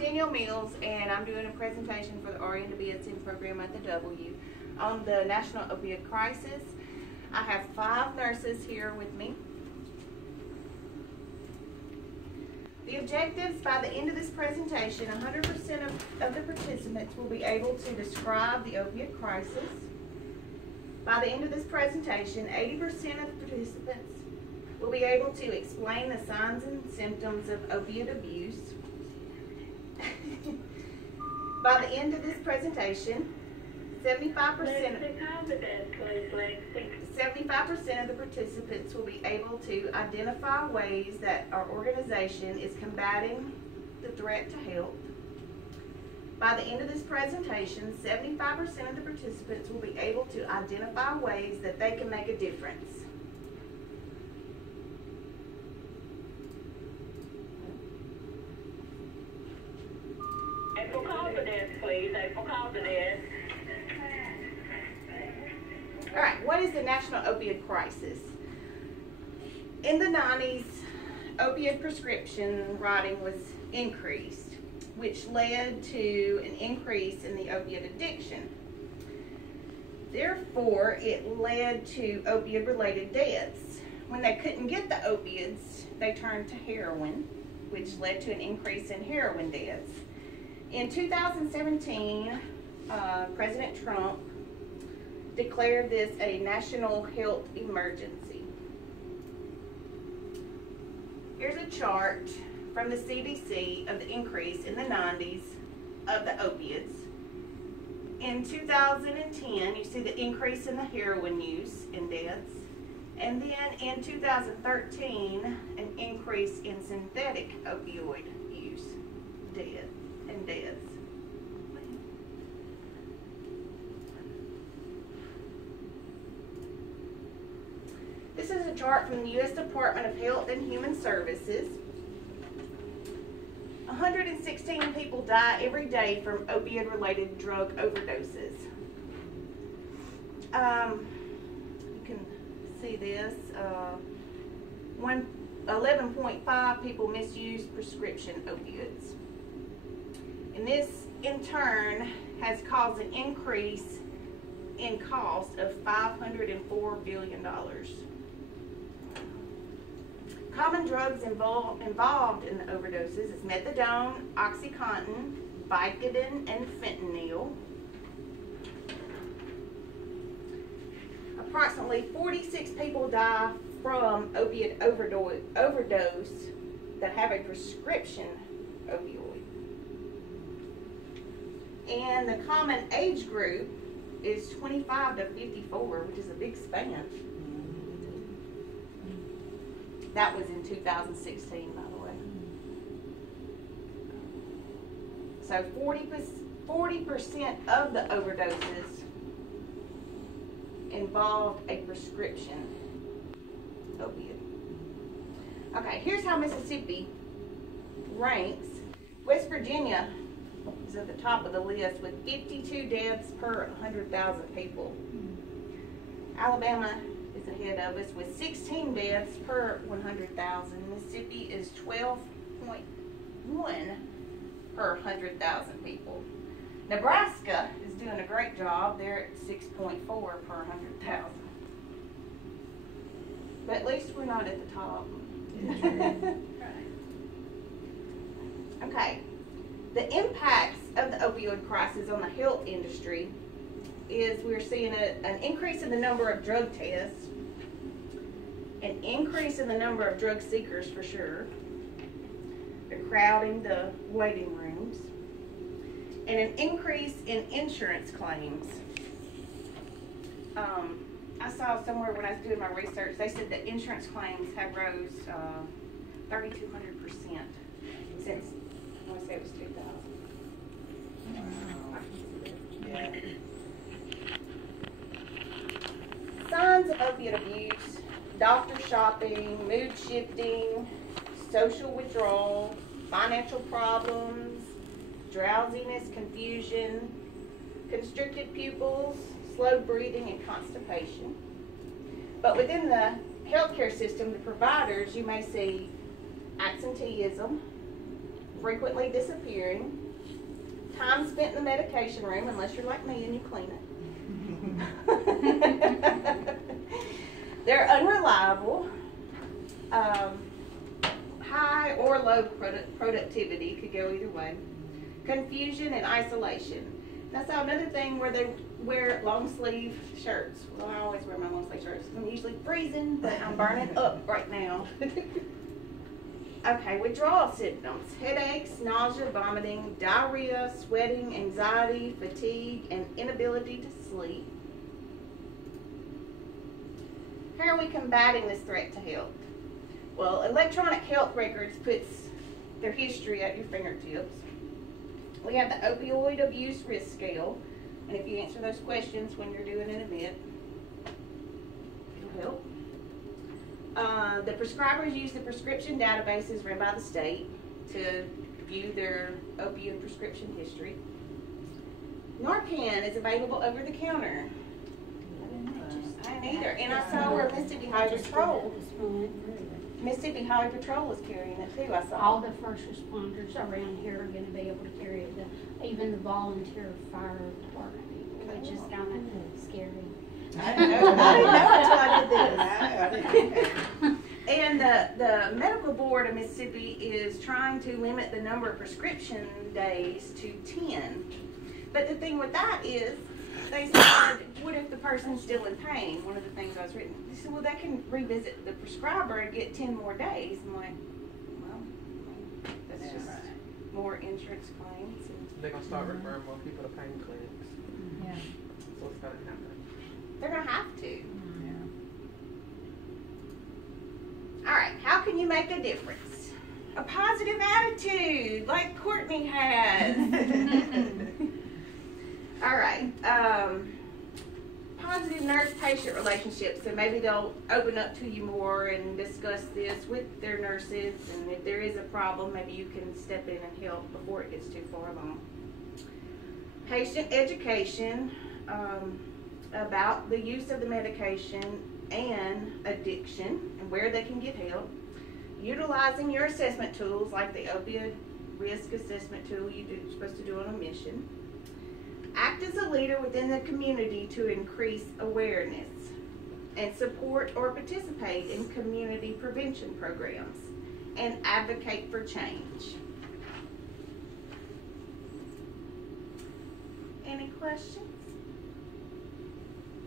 Danielle Mills, and I'm doing a presentation for the RN to BSN program at the W on the national opioid crisis. I have 5 nurses here with me. The objectives: by the end of this presentation, 100% of the participants will be able to describe the opioid crisis. By the end of this presentation, 80% of the participants will be able to explain the signs and symptoms of opioid abuse. By the end of this presentation, 75% of the participants will be able to identify ways that our organization is combating the threat to health. By the end of this presentation, 75% of the participants will be able to identify ways that they can make a difference. April, call the desk, please. April, call the desk. All right, what is the national opioid crisis? In the 90s, opioid prescription writing was increased, which led to an increase in the opioid addiction. Therefore, it led to opioid-related deaths. When they couldn't get the opioids, they turned to heroin, which led to an increase in heroin deaths. In 2017, President Trump declared this a national health emergency. Here's a chart from the CDC of the increase in the 90s of the opiates. In 2010, you see the increase in the heroin use and deaths. And then in 2013, an increase in synthetic opioid use, deaths. This is a chart from the U.S. Department of Health and Human Services. 116 people die every day from opioid-related drug overdoses. You can see this. 11.5 people misuse prescription opioids. And this, in turn, has caused an increase in cost of $504 billion. Common drugs involved in the overdoses is methadone, OxyContin, Vicodin, and fentanyl. Approximately 46 people die from opioid overdose that have a prescription opioid. And the common age group is 25 to 54, which is a big span. That was in 2016, by the way. So 40% of the overdoses involved a prescription opioid. Okay, here's how Mississippi ranks. West Virginia is at the top of the list with 52 deaths per 100,000 people. Alabama is ahead of us with 16 deaths per 100,000. Mississippi is 12.1 per 100,000 people. Nebraska is doing a great job. They're at 6.4 per 100,000. But at least we're not at the top. Okay. The impacts of the opioid crisis on the health industry is we're seeing an increase in the number of drug tests, an increase in the number of drug seekers for sure. They're crowding the waiting rooms, and an increase in insurance claims. I saw somewhere when I was doing my research, they said that insurance claims have rose 3,200% since, I want to say it was 2000. Wow. Yeah. Signs of opiate abuse: doctor shopping, mood shifting, social withdrawal, financial problems, drowsiness, confusion, constricted pupils, slow breathing, and constipation. But within the healthcare system, the providers, you may see absenteeism, frequently disappearing, time spent in the medication room, unless you're like me and you clean it. They're unreliable, high or low productivity, could go either way, confusion and isolation. That's another thing where they wear long sleeve shirts. Well, I always wear my long sleeve shirts. I'm usually freezing, but I'm burning up right now. Okay, withdrawal symptoms: headaches, nausea, vomiting, diarrhea, sweating, anxiety, fatigue, and inability to sleep. How are we combating this threat to health? Well, electronic health records puts their history at your fingertips. We have the opioid abuse risk scale, and if you answer those questions when you're doing an event, it'll help. The prescribers use the prescription databases run by the state to view their opioid prescription history. Narcan is available over the counter. I didn't either, and I saw where Mississippi Highway Patrol was carrying it too. I saw all the first responders around here are going to be able to carry it. Even the volunteer fire department people, which is kind of scary. I didn't know until I did this. And the medical board of Mississippi is trying to limit the number of prescription days to 10. But the thing with that is, they said, what if the person's still in pain? One of the things I was reading. They said, well, they can revisit the prescriber and get 10 more days. I'm like, well, that's just more insurance claims. They're going to start referring more people to pain clinics. Yeah. So it's going to happen. They're going to have to. All right, how can you make a difference? A positive attitude, like Courtney has. All right, positive nurse-patient relationships. So maybe they'll open up to you more and discuss this with their nurses. And if there is a problem, maybe you can step in and help before it gets too far along. Patient education about the use of the medication and addiction and where they can get help. Utilizing your assessment tools like the opioid risk assessment tool you're supposed to do on a mission. Act as a leader within the community to increase awareness and support or participate in community prevention programs and advocate for change. Any questions?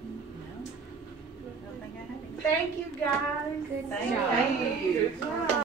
No. Thank you, guys. Good Thank job. you. Good job.